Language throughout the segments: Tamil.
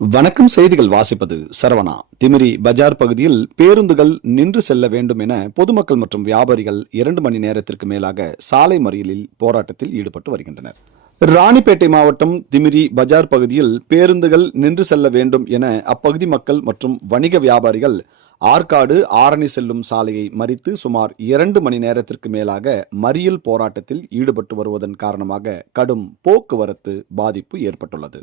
வணக்கம். செய்திகள் வாசிப்பது சரவணா. திமிரி பஜார் பகுதியில் பேருந்துகள் நின்று செல்ல வேண்டும் என பொதுமக்கள் மற்றும் வியாபாரிகள் 2 மணி நேரத்திற்கு மேலாக சாலை மறியலில் போராட்டத்தில் ஈடுபட்டு வருகின்றனர். ராணிப்பேட்டை மாவட்டம் திமிரி பஜார் பகுதியில் பேருந்துகள் நின்று செல்ல வேண்டும் என அப்பகுதி மக்கள் மற்றும் வணிக வியாபாரிகள் ஆற்காடு ஆரணி செல்லும் சாலையை மறித்து சுமார் 2 மணி நேரத்திற்கு மேலாக மறியல் போராட்டத்தில் ஈடுபட்டு வருவதன் காரணமாக கடும் போக்குவரத்து பாதிப்பு ஏற்பட்டுள்ளது.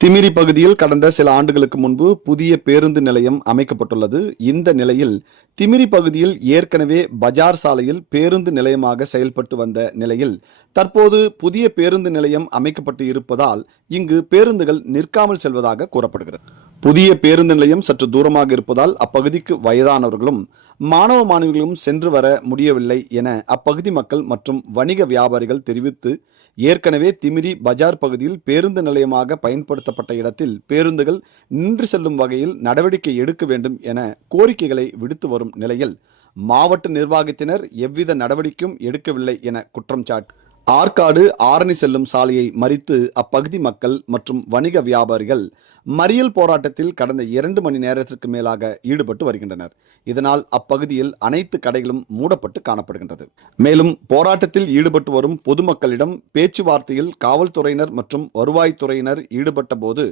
திமிரி பகுதியில் கடந்த சில ஆண்டுகளுக்கு முன்பு புதிய பேருந்து நிலையம் அமைக்கப்பட்டுள்ளது. இந்த நிலையில் திமிரி பகுதியில் ஏற்கனவே பஜார் சாலையில் பேருந்து நிலையமாக செயல்பட்டு வந்த நிலையில் தற்போது புதிய பேருந்து நிலையம் அமைக்கப்பட்டு இருப்பதால் இங்கு பேருந்துகள் நிற்காமல் செல்வதாக கூறப்படுகிறது. புதிய பேருந்து நிலையம் சற்று தூரமாக இருப்பதால் அப்பகுதிக்கு வயதானவர்களும் மாணவ மாணவிகளும் சென்று வர முடியவில்லை என அப்பகுதி மக்கள் மற்றும் வணிக வியாபாரிகள் தெரிவித்து ஏற்கனவே திமிரி பஜார் பகுதியில் பேருந்து நிலையமாக பயன்படுத்தப்பட்ட இடத்தில் பேருந்துகள் நின்று செல்லும் வகையில் நடவடிக்கை எடுக்க வேண்டும் என கோரிக்கைகளை விடுத்து வரும் நிலையில் மாவட்ட நிர்வாகத்தினர் எவ்வித நடவடிக்கையும் எடுக்கவில்லை என குற்றம் சாட்டி ஆற்காடு ஆரணி செல்லும் சாலையை மறித்து அப்பகுதி மக்கள் மற்றும் வணிக வியாபாரிகள் மறியல் போராட்டத்தில் கடந்த 2 மணி நேரத்திற்கு மேலாக ஈடுபட்டு வருகின்றனர். இதனால் அப்பகுதியில் அனைத்து கடைகளும் மூடப்பட்டு காணப்படுகின்றது. மேலும் போராட்டத்தில் ஈடுபட்டு வரும் பொதுமக்களிடம் பேச்சுவார்த்தையில் காவல்துறையினர் மற்றும் வருவாய்த்துறையினர் ஈடுபட்ட போது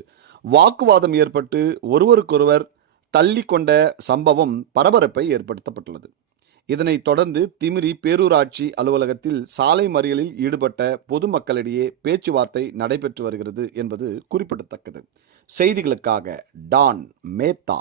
வாக்குவாதம் ஏற்பட்டு ஒருவருக்கொருவர் தள்ளி கொண்ட சம்பவம் பரபரப்பை ஏற்படுத்தப்பட்டுள்ளது. இதனைத் தொடர்ந்து திமிரி பேரூராட்சி அலுவலகத்தில் சாலை மறியலில் ஈடுபட்ட பொதுமக்களிடையே பேச்சுவார்த்தை நடைபெற்று வருகிறது என்பது குறிப்பிடத்தக்கது. செய்திகளுக்காக டான் மேத்தா.